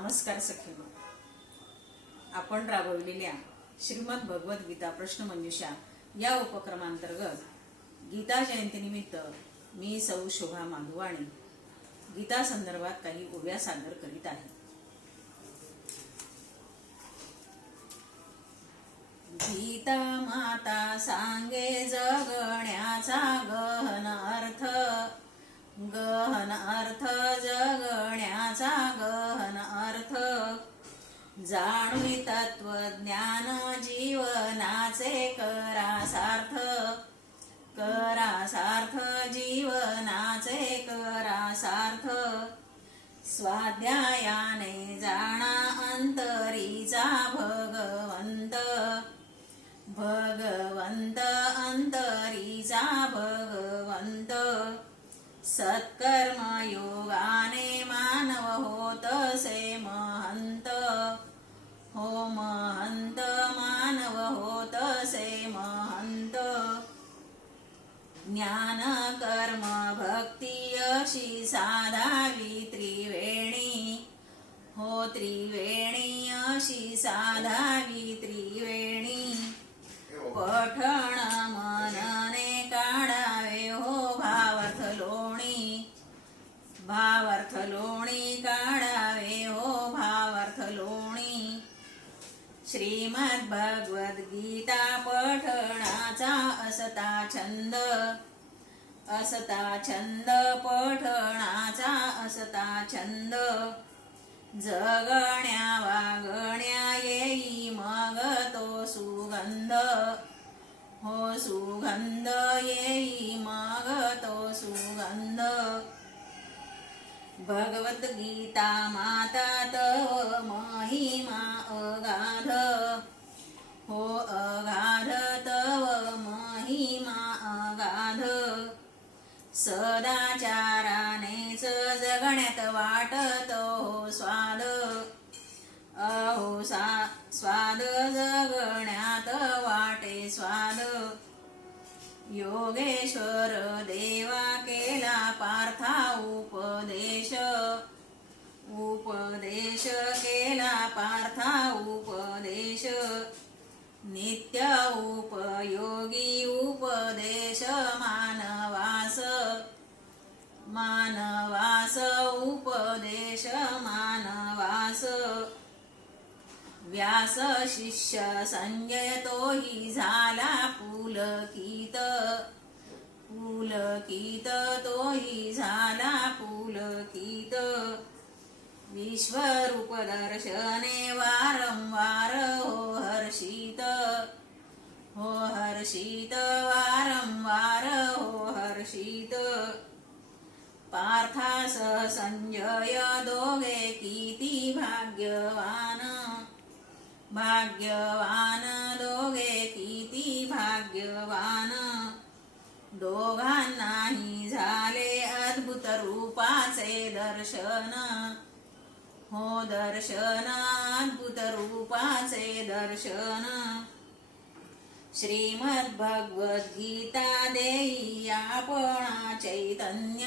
नमस्कार सखींनो, आपण राबविलेल्या श्रीमद भगवद गीता प्रश्नमंजुषा या उपक्रमांतर्गत गीता जयंतीनिमित्त मी सौ शोभा माधवाणी गीता संदर्भात काही ओव्या सादर करीत आहे. गीता माता सांगे जगण्याचा गहन अर्थ, गहन अर्थ जगण्याचा गहन अर्थ. जाणून तत्वज्ञान जीवनाचे करा सार्थ, करा सार्थ जीवनाचे करा सार्थ. स्वाध्यायाने जाणा अंतरीचा भगवंत, भगवंत अंतरीचा भगवंत. सत्कर्म योगाने मानव होतसे महंत, हो महंत मानव होतसे महंत. ज्ञान कर्म भक्ती अशी साधावी त्रिवेणी, हो त्रिवेणी अशी साधावी त्रिवेणी. पठण मनने काढावे हो भावार्थ लोणी, भावार्थ लोणी काढावे हो भावार्थ लोणी. श्रीमद भगवद गीता पठणाचा असता छंद, असता छंद पठणाचा असता छंद. जगण्या वागण्या येई मग तो सुगंध, हो सुगंध येई मग तो सुगंध. भगवद गीता माता तव महिमा अगाध, हो अगाध तव महिमा अगाध. सदाचारानेच जगण्यात वाटतो स्वाद, अहो स्वाद जगण्यात वाटे स्वाद. योगेश्वर देवा केला पार्था उपदेश, उपदेश केला पार्था उपदेश. नित्य उपयोगी उपदेश मानवास, मानवास उपदेश मानवास. व्यास शिष्य संजय तोही झाला पुलकित, पुलकित तोही झाला पुलकित. विश्वरूप दर्शने वारंवार हो हर्षित, हो हर्षित वारंवार हो हर्षित. पार्थास संजय दोघे किती भाग्यवान, भाग्यवान दोघे किती भाग्यवान. दोघांनाही झाले अद्भुत रूपाचे दर्शन, हो दर्शन अद्भुत रूपाचे दर्शन. श्रीमद भगवद गीता देई आपणा चैतन्य,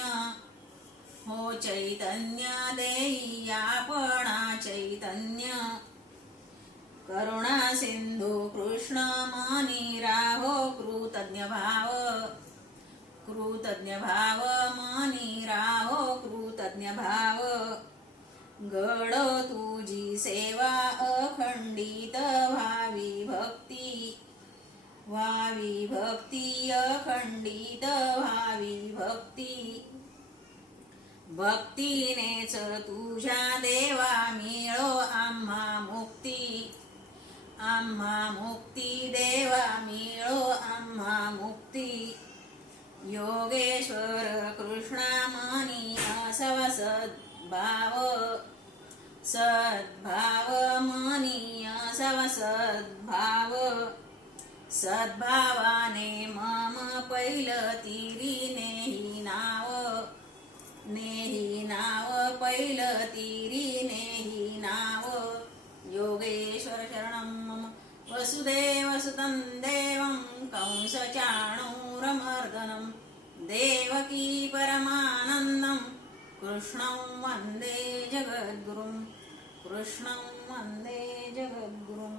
हो चैतन्य देई आपणा चैतन्य. करुणा सिंधू कृष्ण मनी राहो कृतज्ञ भाव, कृतज्ञ भाव मनी राहो कृतज्ञ भाव. घडो तुझी सेवा अखंडित व्हावी भक्ती, व्हावी भक्ती अखंडित व्हावी भक्ती. भक्तीनेच तुझ्या देवा मिळो आम्हा मुक्ती, आम्हा मुक्ती देवा मिळो आम्हा मुक्ती. योगेश्वर कृष्णा मनी असव सद्भाव, सद्भाव मनी असव सद्भाव. सद्भावाने मम पैलतीरी नेही नाव, नेही नाव पैलतीरी नेही नाव. योगेश्वर शरणं मम वसुदेवसुतं देवं कंसचाणूरमर्दनं. देवकी परमानन्दं कृष्णं वन्दे जगद्गुरुं. कृष्णं वन्दे जगद्गुरुं